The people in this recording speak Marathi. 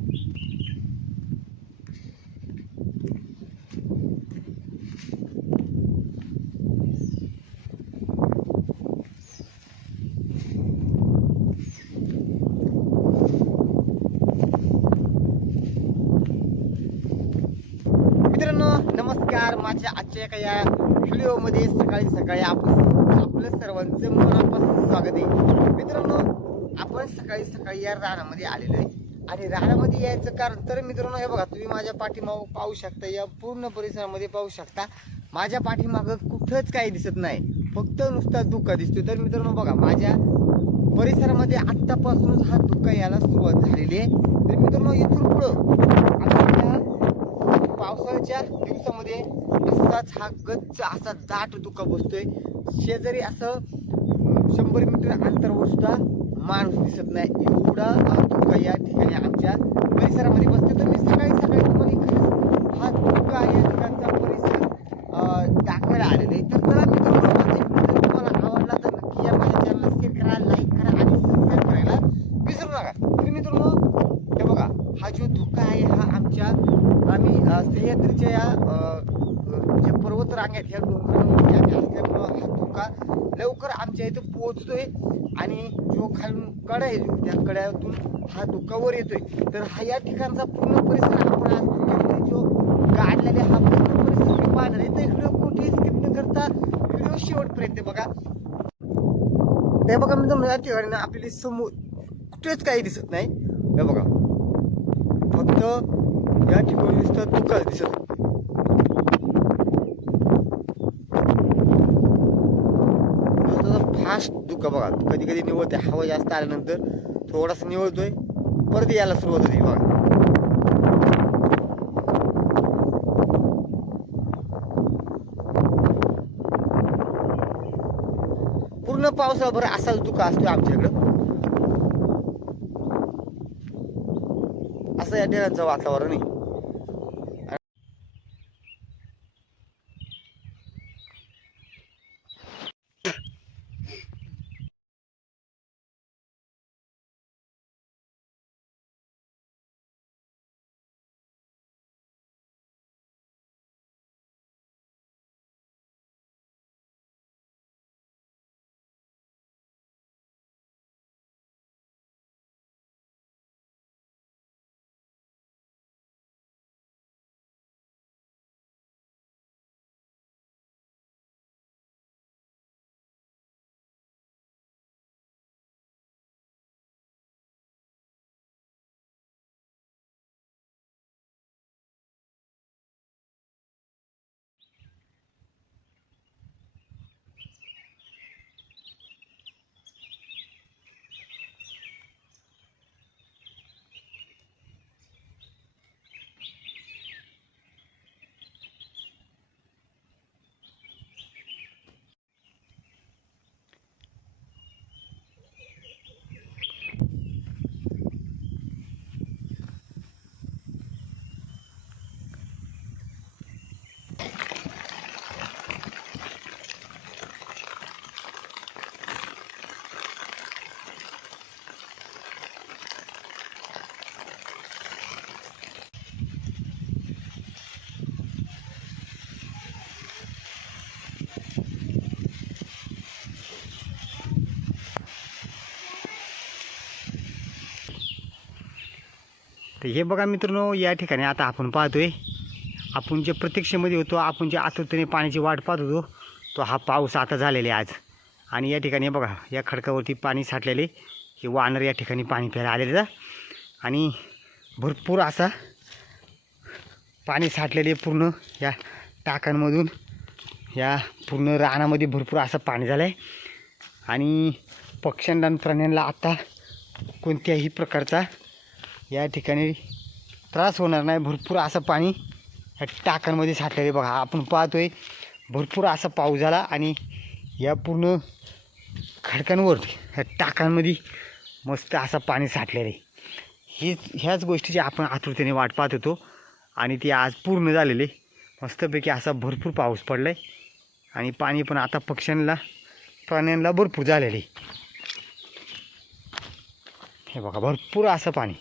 मित्रांनो नमस्कार. माझ्या आजच्या एका या व्हिडिओमध्ये सकाळी सकाळी आपण आपलं सर्वांचं मनापासून स्वागत आहे. मित्रांनो आपण सकाळी सकाळी या रानामध्ये आलेलो आहे. आणि रानामध्ये यायचं कारण तर मित्रांनो हे बघा तुम्ही माझ्या पाठीमाग पाहू शकता या पूर्ण परिसरामध्ये पाहू शकता. माझ्या पाठीमागं कुठंच काही दिसत नाही. फक्त नुसता धुका दिसतो तर मित्रांनो बघा माझ्या परिसरामध्ये आत्तापासूनच हा धुका यायला सुरुवात झालेली आहे. तर मित्रांनो इथून पुढं आपल्या पावसाळ्याच्या दिवसामध्ये असाच हा गच्च असा दाट धुका बसतोय. शेजारी असं शंभर मीटर अंतरावर सुद्धा माणूस दिसत नाही. एवढा अं, धुका या ठिकाणी आमच्या परिसरामध्ये बसतो तर मी सकाळी सकाळी तुम्हाला खरंच हा धुका या ठिकाणचा परिसर अं, दाखवायला आलेलो आहे तर चला मित्रांनो माझा व्हिडिओ जर तुम्हाला आवडला तर नक्की या माझ्या चॅनलला शेअर करा लाईक करा आणि सबस्क्राईब करायला विसरू नका तर मित्रांनो हे बघा हा जो धुका आहे हा आमच्या आम्ही अ, सह्याद्रीच्या या अ, अ, जे पर्वत रांगेत आहेत ह्या डोंगरांवरती असल्यामुळं हा धोका लवकर आमच्या इथं पोहोचतोय. आणि जो खालून कडा आहे त्या कड्यातून हा धुका वर येतोय. तर हा या ठिकाणचा पूर्ण परिसर आपण आज जो गाडलेला हा पूर्ण परिसर मी पाहणार आहे. तर व्हिडिओ कुठेही स्किप न करता व्हिडिओ शेवटपर्यंत बघा. हे बघा मित्रांनो या ठिकाणी आपली समोर कुठेच काही दिसत नाही. हे बघा. फक्त या ठिकाणी नुसतं दुकान दिसत. फास्ट बघा. कधी कधी निवळते. हवा जास्त आल्यानंतर थोडासा निवळतोय. परत यायला सुरुवात होती बघा. पूर्ण पावसाभर असाच दुका असतो आमच्याकडं. असं या ठिकाणचं वातावरण आहे. तर हे बघा मित्रांनो या ठिकाणी आता आपण पाहतोय आपण जे प्रत्यक्षमध्ये होतो आपण जे आतुरतेने पाण्याची वाट पाहत होतो तो हा पाऊस आता झालेला आहे आज. आणि या ठिकाणी बघा या खडकावरती पाणी साठलेले हे वानर या ठिकाणी पाणी प्यायला आलेलं आणि भरपूर असा पाणी साठलेले पूर्ण या टाकांमधून या पूर्ण रानामध्ये भरपूर असं पाणी झालं आहे आणि पक्ष्यांना प्राण्यांना आता कोणत्याही प्रकारचा या ठिकाणी त्रास होणार नाही. भरपूर असं पाणी ह्या टाकांमध्ये साठलेले बघा. आपण पाहतोय भरपूर असा पाऊस झाला आणि या पूर्ण खडकांवर ह्या टाकांमध्ये मस्त असं पाणी साठलेलं आहे. हीच ह्याच गोष्टीची आपण आतुरतेने वाट पाहत होतो आणि ती आज पूर्ण झालेली आहे. मस्तपैकी असा भरपूर पाऊस पडला आहे आणि पाणी पण आता पक्ष्यांना प्राण्यांना भरपूर झालेलं आहे. हे बघा भरपूर असं पाणी.